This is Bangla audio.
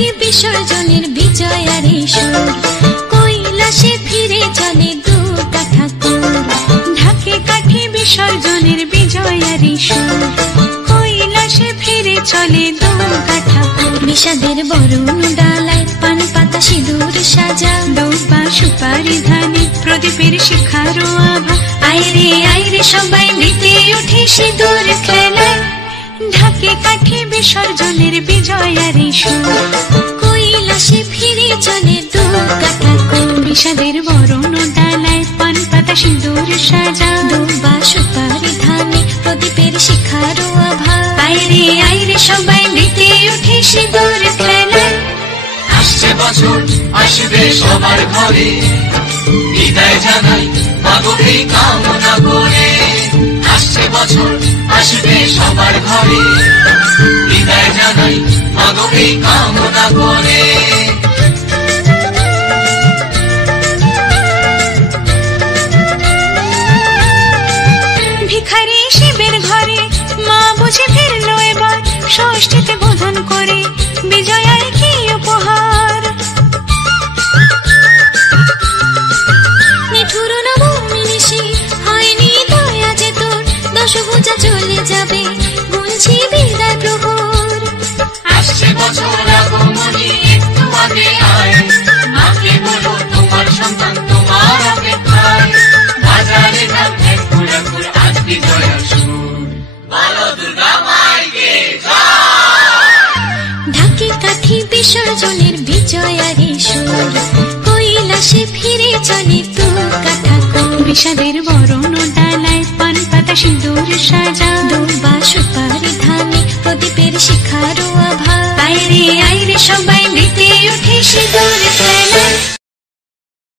কাঠি বিসর্জনের বিজয়ার সুর, কৈলাসে ফিরে চলে দুর্গা ঠাকুর। ঢাকে কাঠি বিসর্জনের বিজয়ার সুর, কৈলাসে ফিরে চলে দুর্গা ঠাকুর। বিষাদের বরণ ডালায় পান পাতা সিঁদুর সাজা, দুর্বা সুপারি ধানে প্রদীপের শিখারো আভা। আইরে আইরে সবাই মেতে উঠে সিঁদুর খেলায়, ঢাকে কাঠি বিসর্জনের বিজয়ার সুর, কৈলাসে ফিরে চলে দুর্গা ঠাকুর। বিষাদের বরণ ডালায় পান পাতা সিঁদুর সাজা, দুর্বা সুপারি ধানে প্রদীপের শিখারো আভা। আইরে আইরে সবাই মেতে উঠে সিঁদুর খেলায়। আসছে বছর আসবে সবার ঘরে, বিদায় জানাই মাগোকে কামনা করে। আসছে বছর আসবে সবার ঘরে, বিদায় জানাই মাগোকে কামনা করে। ভিখারি শিবের ঘরে মা বুঝে ফিরলো এবার, ষষ্ঠীতে বোধন করে বিজয়ায় কি উপহার। নিঠুর নবমী নিশি হয়নি দয়া যে তোর, দশভুজা চলে যাবে গুনছি বিদায় প্রহর। আসছে বছর আগমনী একটু আগে আয়, মাকে বলো তোমার সন্তান তোমার অপেক্ষায়। বাজারে ঢাক ঢাকুর ঢাকুর আজ বিজয়ার সুর, বলো দুর্গা মাইকে জয়। ঢাকে কাঠি বিসর্জনের বিজয়ার সুর, কৈলাসে ফিরে চলে দুর্গা ঠাকুর। বিষাদের বরণ ডালায় পান পাতা সিঁদুর সাজা, দুর্বা সুপারি ধানে প্রদীপের শিখারো আভা। আইরে আইরে সবাই মেতে উঠে সিঁদুর